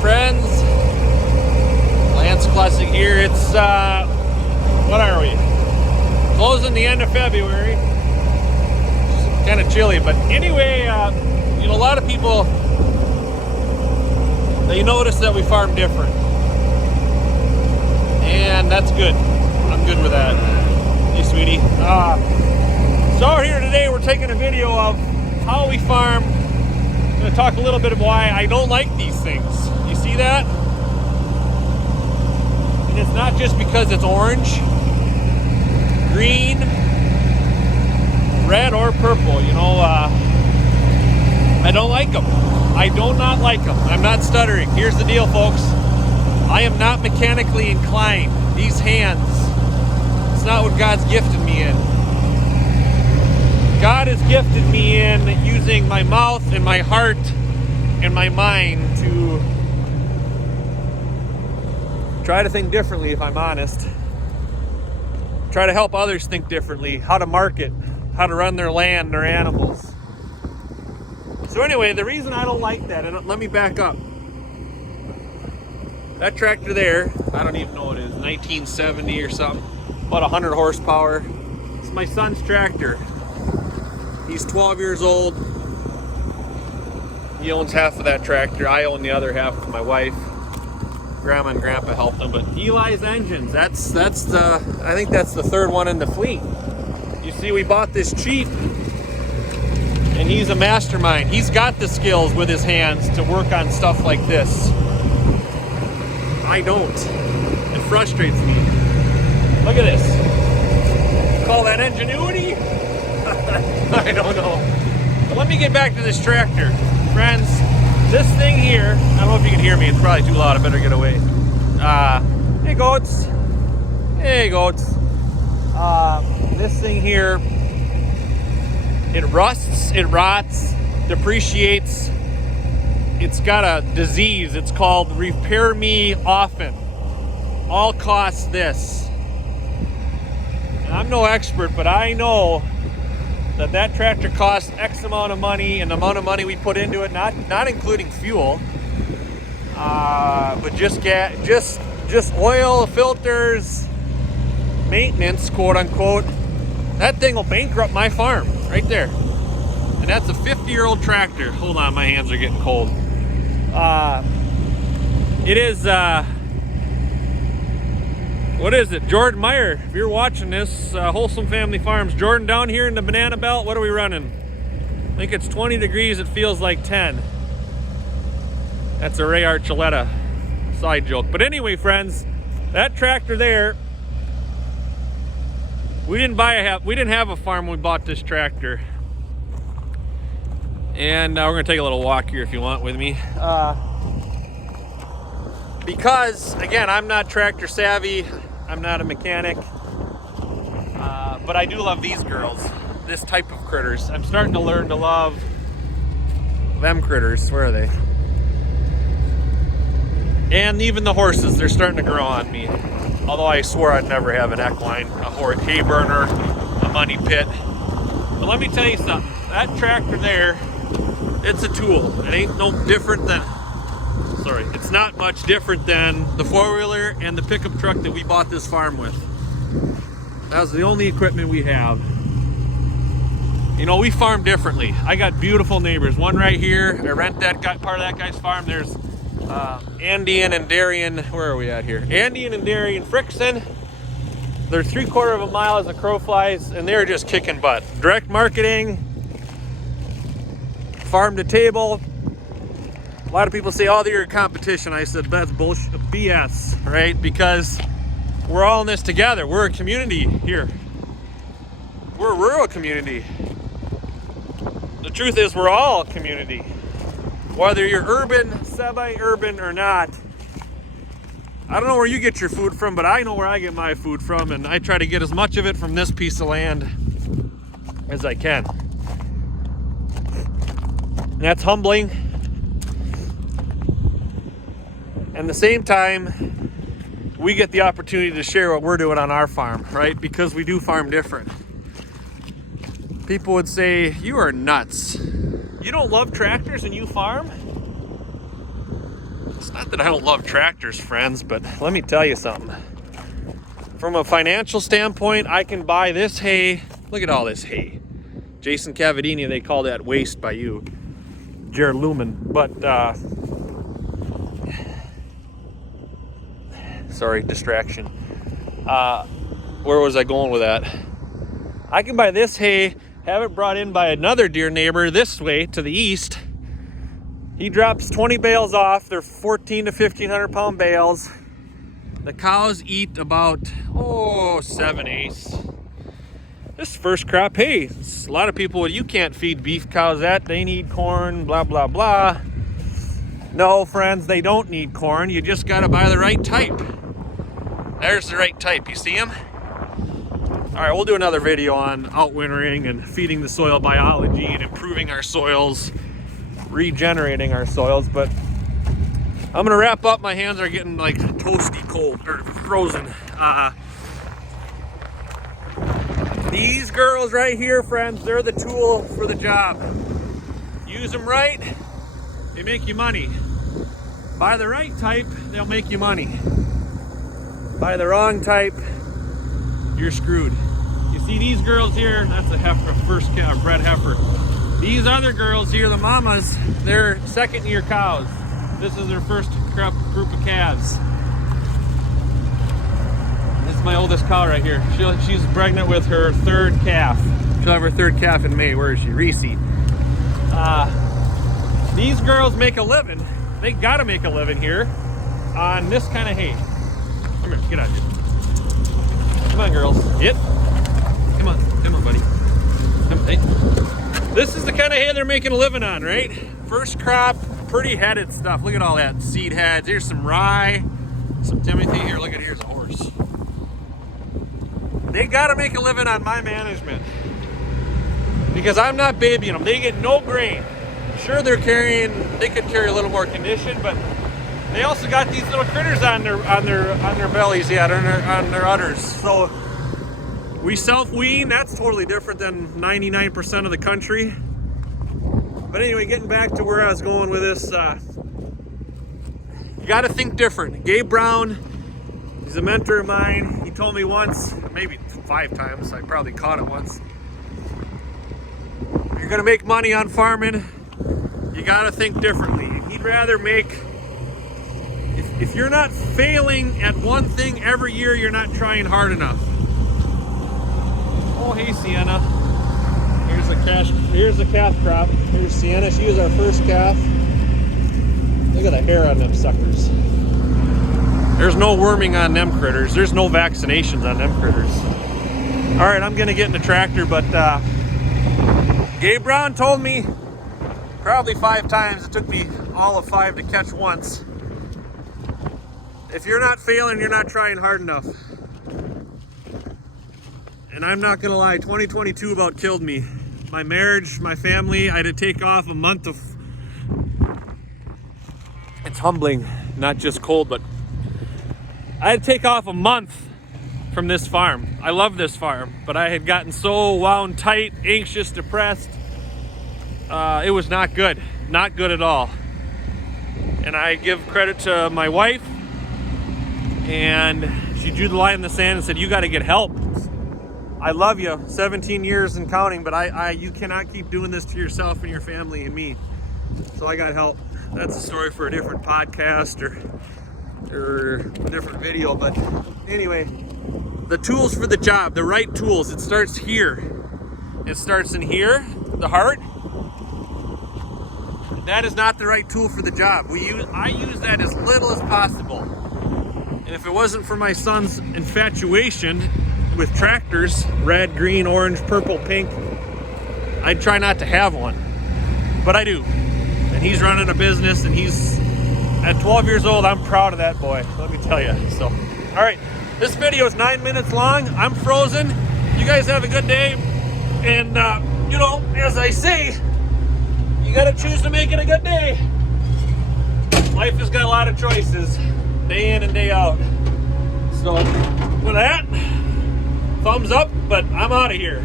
friends, Lance Classic here. It's what are we? Closing the end of February. It's kind of chilly, but anyway, you know, a lot of people, they notice that we farm different, and that's good. I'm good with that. Hey, sweetie. So here today, we're taking a video of how we farm. I'm going to talk a little bit of why I don't like these things. You see that? And it's not just because it's orange, green, red, or purple. You know, I don't like them. I do not like them. I'm not stuttering. Here's the deal, folks. I am not mechanically inclined. These hands, it's not what God's gifted me in. God has gifted me in using my mouth and my heart and my mind to try to think differently, if I'm honest. Try to help others think differently, how to market, how to run their land, their animals. So anyway, the reason I don't like that, and let me back up. That tractor there, I don't even know what it is, 1970 or something, about 100 horsepower. It's my son's tractor. He's 12 years old. He owns half of that tractor. I own the other half with my wife. Grandma and Grandpa helped him. But Eli's engines, I think that's the third one in the fleet. You see, we bought this cheap, and he's a mastermind. He's got the skills with his hands to work on stuff like this. I don't. It frustrates me. Look at this. Call that ingenuity? I don't know. But let me get back to this tractor. Friends, this thing here, I don't know if you can hear me. It's probably too loud. I better get away. Hey, goats. Hey, goats. This thing here, it rusts, it rots, depreciates. It's got a disease. It's called repair me often. All costs this. And I'm no expert, but I know that tractor costs X amount of money, and the amount of money we put into it, not including fuel, but just oil, filters, maintenance, quote unquote. That thing will bankrupt my farm right there. And that's a 50-year-old tractor. Hold on, my hands are getting cold. It is, what is it? Jordan Meyer, if you're watching this, Wholesome Family Farms. Jordan, down here in the banana belt, what are we running? I think it's 20 degrees, it feels like 10. That's a Ray Archuleta side joke. But anyway, friends, that tractor there, we didn't have a farm when we bought this tractor. And we're gonna take a little walk here if you want with me. Because, again, I'm not tractor savvy. I'm not a mechanic. But I do love these girls, this type of critters. I'm starting to learn to love them critters. Where are they? And even the horses, they're starting to grow on me. Although I swore I'd never have an equine, a hay burner, a money pit. But let me tell you something. That tractor there, it's a tool. It ain't no different than, it's not much different than the four-wheeler and the pickup truck that we bought this farm with. That was the only equipment we have. You know, we farm differently. I got beautiful neighbors. One right here, I rent that guy, part of that guy's farm. There's Andean and Darien, where are we at here? Andean and Darien Frickson. They're 3/4 of a mile as the crow flies, and they're just kicking butt. Direct marketing, farm to table. A lot of people say, oh, they're a competition. I said, that's bullshit, BS, right? Because we're all in this together. We're a community here. We're a rural community. The truth is, we're all a community. Whether you're urban, semi-urban, or not. I don't know where you get your food from, but I know where I get my food from, and I try to get as much of it from this piece of land as I can. And that's humbling. And at the same time, we get the opportunity to share what we're doing on our farm, right? Because we do farm different. People would say, you are nuts. You don't love tractors and you farm? It's not that I don't love tractors, friends, but let me tell you something. From a financial standpoint, I can buy this hay. Look at all this hay. Jason Cavadini, they call that waste by you. Jared Lumen. But, sorry, distraction. Where was I going with that? I can buy this hay, have it brought in by another dear neighbor this way to the east. He drops 20 bales off. They're 14 to 1,500 pound bales. The cows eat about, 7/8. This first crop hay. A lot of people, you can't feed beef cows that. They need corn, blah, blah, blah. No, friends, they don't need corn. You just got to buy the right type. There's the right type. You see them? All right, we'll do another video on outwintering and feeding the soil biology and improving our soils, regenerating our soils. But I'm going to wrap up. My hands are getting like toasty cold or frozen. These girls right here, friends, they're the tool for the job. Use them right, they make you money. Buy the right type, they'll make you money. Buy the wrong type, you're screwed. You see these girls here, that's a heifer, first calf, bred heifer. These other girls here, the mamas, they're second year cows. This is their first group of calves. This is my oldest cow right here. She's pregnant with her third calf. She'll have her third calf in May. Where is she? Reese. These girls make a living. They gotta make a living here on this kind of hay. Come here, get out here. Come on, girls. Get. Come on, buddy. Come, hey. This is the kind of hay they're making a living on, right? First crop, pretty headed stuff. Look at all that seed heads. Here's some rye, some timothy. Here, look at here's a horse. They gotta make a living on my management because I'm not babying them. They get no grain. Sure, they could carry a little more condition, but they also got these little critters on their bellies, on their udders. So we self-wean. That's totally different than 99% of the country. But anyway, getting back to where I was going with this, you got to think different. Gabe Brown, he's a mentor of mine. He told me once, maybe 5 times. I probably caught it once. If you're gonna make money on farming, you got to think differently. He'd rather make. If you're not failing at one thing every year, you're not trying hard enough. Oh, hey, Sienna. Here's the calf crop. Here's Sienna. She was our first calf. Look at the hair on them suckers. There's no worming on them critters. There's no vaccinations on them critters. All right, I'm gonna get in the tractor, but Gabe Brown told me probably 5 times. It took me all of 5 to catch once. If you're not failing, you're not trying hard enough. And I'm not gonna lie, 2022 about killed me. My marriage, my family, I had to take off a month of, it's humbling, not just cold, but I had to take off a month from this farm. I love this farm, but I had gotten so wound tight, anxious, depressed. It was not good at all. And I give credit to my wife, and she drew the line in the sand and said, you gotta get help. I love you, 17 years and counting, but you cannot keep doing this to yourself and your family and me. So I got help. That's a story for a different podcast or a different video. But anyway, the tools for the job, the right tools, it starts here. It starts in here, the heart. That is not the right tool for the job. I use that as little as possible. And if it wasn't for my son's infatuation with tractors, red, green, orange, purple, pink, I'd try not to have one, but I do. And he's running a business, and he's at 12 years old. I'm proud of that boy, let me tell you. So, all right, this video is 9 minutes long. I'm frozen. You guys have a good day. And you know, as I say, you gotta choose to make it a good day. Life has got a lot of choices, day in and day out. So with that, thumbs up, but I'm out of here.